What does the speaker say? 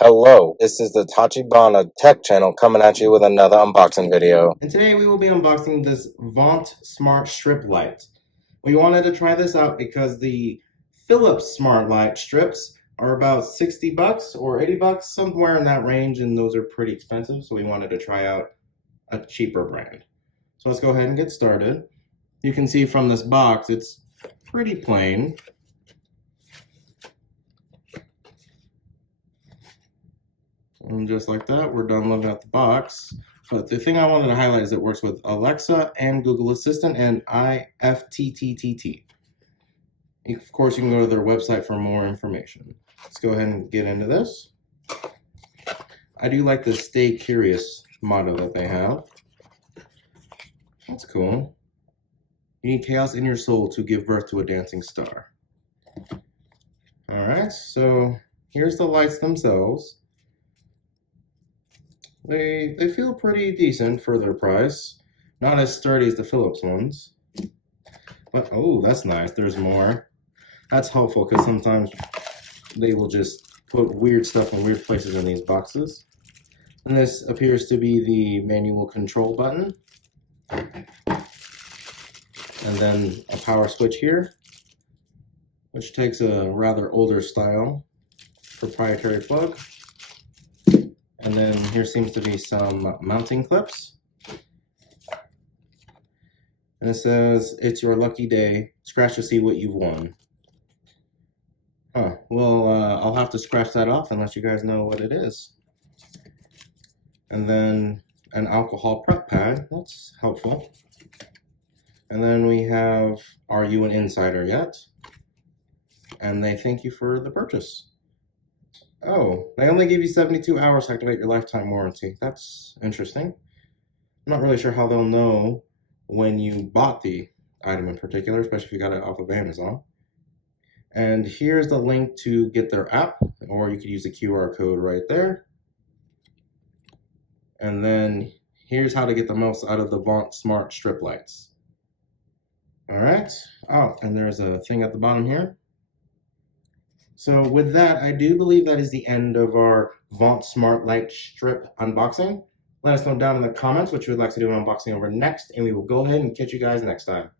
Hello, this is the Tachibana Tech channel coming at you with another unboxing video. And today we will be unboxing this Vont Smart Strip Light. We wanted to try this out because the Philips Smart Light strips are about 60 bucks or 80 bucks, somewhere in that range, and those are pretty expensive, so we wanted to try out a cheaper brand. So let's go ahead and get started. You can see from this box, it's pretty plain. And just like that, we're done looking at the box. But the thing I wanted to highlight is it works with Alexa and Google Assistant and IFTTT. Of course, you can go to their website for more information. Let's go ahead and get into this. I do like the Stay Curious motto that they have. That's cool. You need chaos in your soul to give birth to a dancing star. Alright, so here's the lights themselves. They feel pretty decent for their price. Not as sturdy as the Philips ones. But, oh, that's nice. There's more. That's helpful because sometimes they will just put weird stuff in weird places in these boxes. And this appears to be the manual control button. And then a power switch here, which takes a rather older style proprietary plug. And then here seems to be some mounting clips. And it says, "It's your lucky day. Scratch to see what you've won." Huh. Well, I'll have to scratch that off and let you guys know what it is. And then an alcohol prep pad. That's helpful. And then we have, "Are you an insider yet?" And they thank you for the purchase. Oh, they only give you 72 hours to activate your lifetime warranty. That's interesting. I'm not really sure how they'll know when you bought the item in particular, especially if you got it off of Amazon. And here's the link to get their app, or you could use the QR code right there. And then here's how to get the most out of the Vont Smart Strip Lights. All right. Oh, and there's a thing at the bottom here. So with that, I do believe that is the end of our Vont Smart Light Strip unboxing. Let us know down in the comments what you would like to do an unboxing over next, and we will go ahead and catch you guys next time.